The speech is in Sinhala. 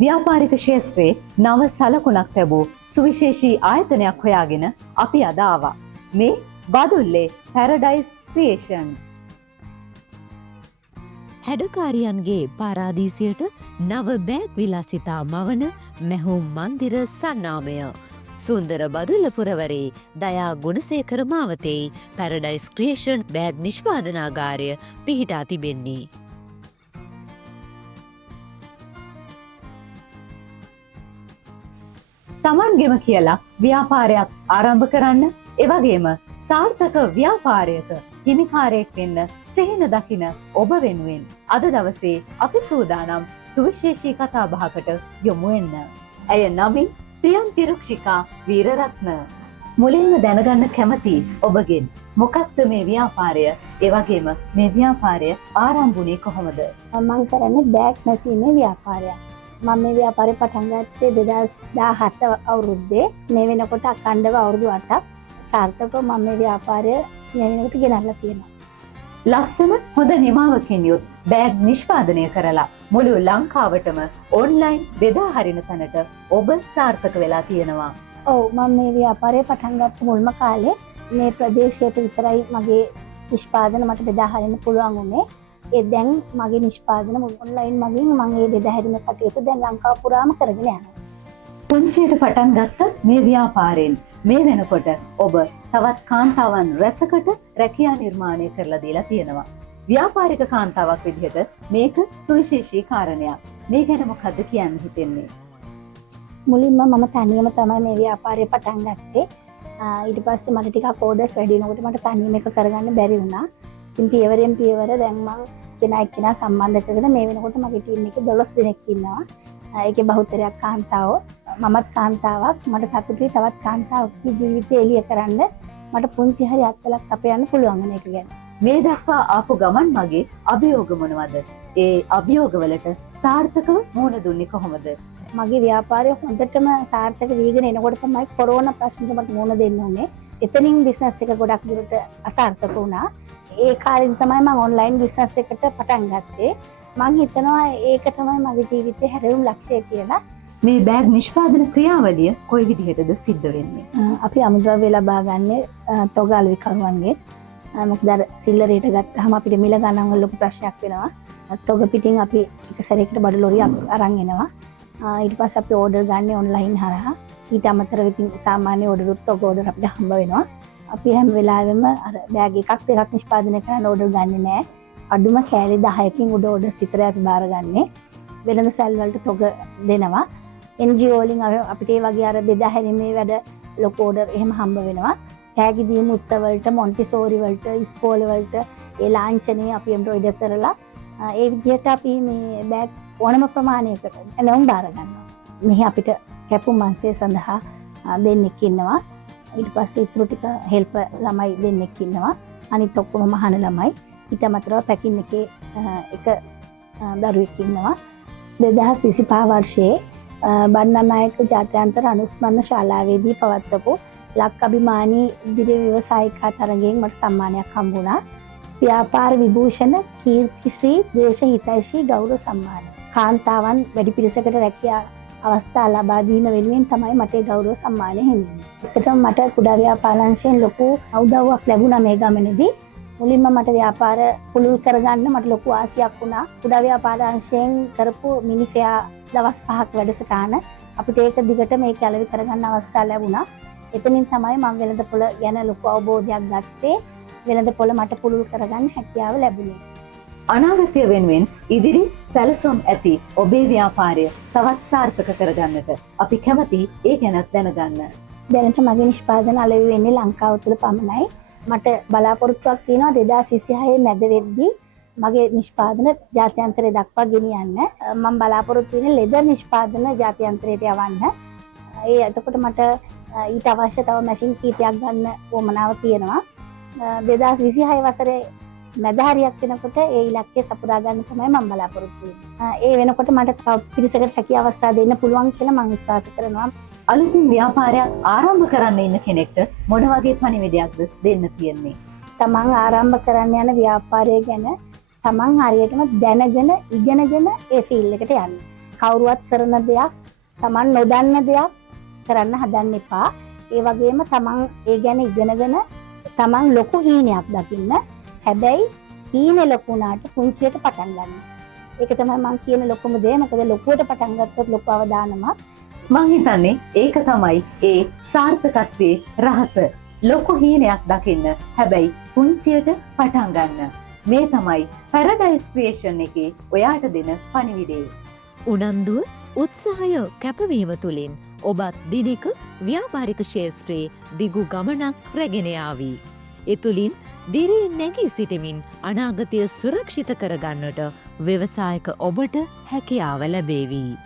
ව්‍යාපාරික ක්ෂේත්‍රයේ නව සලකුණක් ලැබූ සුවිශේෂී ආයතනයක් හොයාගෙන අපි අද ආවා. මේ බදුල්ලේ පැරඩයිස් ක්‍රියේෂන්. හැඩකාරියන්ගේ පාරාදීසියට නව බෑග් විලාසිතා මවන මැහුම් මන්දිර සන්නාමය. සුන්දර බදුල්ල පුරවරේ දයා ගුණසේකර මාවතේ පැරඩයිස් ක්‍රියේෂන් බෑග් නිෂ්පාදනාගාරය පිහිටා තිබෙන්නේ. තමන්ගෙම කියලා ව්‍යාපාරයක් ආරම්භ කරන්න, එවැගේම සාර්ථක ව්‍යාපාරයක හිමිකාරයෙක් වෙන්න සිහින දකින ඔබ වෙනුවෙන් අද දවසේ අපි සූදානම් සුවිශේෂී කතා බහකට යොමු වෙන්න. ඇය නමින් ප්‍රියන්ති රුක්ෂිකා වීරරත්න. මුලින්ම දැනගන්න කැමති ඔබගෙන් මොකක්ද මේ ව්‍යාපාරය? එවැගේම මේ ව්‍යාපාරය ආරම්භ වුණේ කොහොමද? මම කරන්නේ බෑග් මැසීමේ ව්‍යාපාරයක්. මම මේ ව්‍යාපාරේ පටන් ගත්තේ 2017 අවුරුද්දේ. මේ වෙනකොට අඛණ්ඩව අවුරුදු 8ක් සාර්ථකව මම මේ ව්‍යාපාරය මේ වෙනකොට ගෙනල්ලා තියෙනවා. ලස්සන හොඳ නිමාවකින් යුත් බෑග් නිෂ්පාදනය කරලා මුළු ලංකාවටම ඔන්ලයින් බෙදා හරින තැනට ඔබ සාර්ථක වෙලා තියෙනවා. ඔව්, මම මේ ව්‍යාපාරය පටන් ගත්ත මුල්ම කාලේ මේ ප්‍රදේශයට විතරයි මගේ නිෂ්පාදන මට බෙදා හරින්න පුළුවන් වුණේ. ඒ දැන් මගේ නිෂ්පාදන ඔන්ලයින් මගින් මම මේ බෙදා හැරීම කටයුතු දැන් ලංකාව පුරාම කරගෙන යනවා. පුංචියට පටන් ගත්ත මේ ව්‍යාපාරයෙන් මේ වෙනකොට ඔබ තවත් කාන්තාවන් රැසකට රැකියා නිර්මාණය කරලා දීලා තියෙනවා. ව්‍යාපාරික කාන්තාවක් විදිහට මේක සුවිශේෂී කාරණයක්. මේ ගැන මොකද්ද කියන්න හිතෙන්නේ? මුලින්ම මම තනියම තමයි මේ ව්‍යාපාරය පටන් ගත්තේ. ඊට පස්සේ මට ටිකක් ඕඩර්ස් වැඩි වෙනකොට මට තනියම එක කරගන්න බැරි වුණා. ඉතින් පියවරෙන් පියවර දැන් මම කෙනා සම්බන්ධ කරගෙන මේ වෙනකොට මගේ ටීම් එකේ 12 දෙනෙක් ඉන්නවා. ඒකේ බහුතරයක් කාන්තාවෝ. මමත් කාන්තාවක්. මට සතුටුයි තවත් කාන්තාවකගේ ජීවිතය එළිය කරන්න මට පුංචි හරි අත්වලක් සපයන්න පුළුවන් වෙන එක ගැන. මේ දක්වා ආපු ගමන් මගේ අභියෝග මොනවද? ඒ අභියෝගවලට සාර්ථකව මුහුණ දුන්නේ කොහොමද? මගේ ව්‍යාපාරය හොඳටම සාර්ථක වීගෙන එනකොට තමයි කොරෝනා ප්‍රශ්නෙට මට මුහුණ දෙන්න උනේ. එතනින් බිස්නස් එක ගොඩක් දුරට අසාර්ථක වුණා. ඒ කාලෙන් තමයි මම ඔන්ලයින් බිස්නස් එකට පටන් ගත්තේ. මම හිතනවා ඒක තමයි මගේ ජීවිතේ හැරවුම් ලක්ෂ්‍යය කියලා. මේ බෑග් නිෂ්පාදන ක්‍රියාවලිය කොයි විදිහටද සිද්ධ වෙන්නේ? අපි අමුද්‍රව්‍ය ලබා ගන්න තොග අලෙවිකරුවන්ගේ. මොකද අර සිල්ලරේට ගත්තාම අපිට මිල ගණන් වල ලොකු ප්‍රශ්නයක් වෙනවා. තොග පිටින් අපි එක සැරයකට බඩ ලොරියක් අරන් එනවා. ඊට පස්සේ අපි ඕඩර් ගන්න ඔන්ලයින් හරහා. ඊට අමතරව ඉතින් සාමාන්‍ය ඕඩරුත් තොග ඕඩර් අපිට හම්බ වෙනවා. අපි හැම වෙලාවෙම අර බෑග් එකක් දෙකක් නිෂ්පාදනය කරන්න ඕඩර් ගන්නෙ නෑ. අඩුම කෑලි 10කින් උඩ ඕඩර්ස් විතරයි අපි බාරගන්නේ. වෙළඳ සැල් වලට තොග දෙනවා. NGO වලින් අපිට ඒ වගේ අර බෙදා හැරීමේ වැඩ ලොකු ඕඩර් එහෙම හම්බ වෙනවා. තෑගි දීම උත්සව වලට, මොන්ටිසෝරි වලට, ඉස්කෝල වලට ඒ ලාංඡනයේ අපි එම්බ්‍රොයිඩර් කරලා ඒ විදිහට අපි මේ බෑග් ඕනම ප්‍රමාණයකට එළවුම් බාර ගන්නවා. මෙහි අපිට කැපුම් මාංශය සඳහා දෙන්නෙක් ඉන්නවා. ඊට පස්සේ ඉතුරු ටික හෙල්පර් ළමයි දෙන්නෙක් ඉන්නවා. අනිත් ඔක්කොම මහාන ළමයි. ඊට අමතරව පැකින් එකේ එක දරුවෙක් ඉන්නවා. 2025 වර්ෂයේ බණ්ඩාරනායක ජාත්‍යන්තර අනුස්මරණ ශාලාවේදී පවත්වපු ලක් අභිමානී දිව්‍ය ව්‍යවසායිකා තරගයෙන් මට සම්මානයක් හම්බුණා. ව්‍යාපාර විභූෂණ කීර්තිශ්‍රී දේශහිතෛෂී ගෞරව සම්මානය. කාන්තාවන් වැඩි පිරිසකට රැකියා අවස්ථා ලබා දීම වෙනුවෙන් තමයි මට ඒ ගෞරව සම්මානය හිමිවුනේ. ඒකටම මට කුඩා ව්‍යාපාරංශයෙන් ලොකු උදව්වක් ලැබුණා මේ ගමනේදී. මුලින්ම මට ව්‍යාපාර පුළුල් කරගන්න මට ලොකු ආසයක් වුණා. කුඩා ව්‍යාපාරංශයෙන් කරපු මිනිෆෙයා දවස් 5ක් වැඩසටහන අපිට ඒක දිගට මේක ඇලවි කරගන්න අවස්ථාව ලැබුණා. එතනින් තමයි මම වෙළඳපොළ ගැන ලොකු අවබෝධයක් ගත්තේ. වෙළඳපොළ මට පුළුල් කරගන්න හැකියාව ලැබුණේ. අනාගතය වෙනුවෙන් ඉදිරි සැලසුම් ඇති ඔබේ ව්‍යාපාරය තවත් සාර්ථක කරගන්නට අපි කැමති ඒ ගැනත් දැනගන්න. දැනට මගේ නිෂ්පාදන අලෙවි වෙන්නේ ලංකාව තුළ පමණයි. මට බලාපොරොත්තුවක් තියෙනවා 2026 මැද වෙද්දී මගේ නිෂ්පාදන ජාත්‍යන්තරය දක්වා ගෙනියන්න. මම බලාපොරොත්තු වෙන්නේ ලෙදර් නිෂ්පාදන ජාත්‍යන්තරයට යවන්න. එතකොට මට ඊට අවශ්‍ය තව මැෂින් කීපයක් ගන්න උවමනාව තියෙනවා. 2026 වසරේ මැද හරියක් වෙනකොට ඒ ඉලක්කය සපුරා ගන්න තමයි මම බලාපොරොත්තු වෙන්නේ. ඒ වෙනකොට මට තව පිරිසකට හැකියාව අවස්ථා දෙන්න පුළුවන් කියලා මම විශ්වාස කරනවා. අලුතින් ව්‍යාපාරයක් ආරම්භ කරන්න ඉන්න කෙනෙක්ට මොන වගේ පණිවිඩයක්ද දෙන්න තියෙන්නේ? තමන් ආරම්භ කරන්න යන ව්‍යාපාරය ගැන තමන් හරියටම දැනගෙන ඉගෙනගෙන ඒ ෆීල්ඩ් එකට යන්න. කවුරුවත් කරන දෙයක්, Taman නොදන්න දෙයක් කරන්න හදන්න එපා. ඒ වගේම තමන් ඒ ගැන ඉගෙනගෙන තමන් ලොකු හීනයක් දකින්න. හැබැයි හීනේ ලොකු වුණාට පුංචියට පටන් ගන්න. ඒක තමයි මම කියන ලොකුම දේ. මොකද ලොකුවට පටන් ගත්තොත් ලොකු අවදානමක්. මං හිතන්නේ ඒක තමයි ඒ සාර්ථකත්වයේ රහස. ලොකු හීනයක් දකින්න, හැබැයි පුංචියට පටන් ගන්න. මේ තමයි පැරඩයිස් ක්‍රියේෂන් එකේ ඔයාට දෙන පණිවිඩය. උනන්දුව උත්සාහය කැපවීම තුළින් ඔබත් දිනක ව්‍යාපාරික ශේෂත්‍රයේ දිගු ගමනක් රැගෙනයාවී. එතුළින් දිරී නැගී සිටමින් අනාගතය සුරක්ෂිත කරගන්නට ව්‍යවසායක ඔබට හැකියාව ලැබේවී.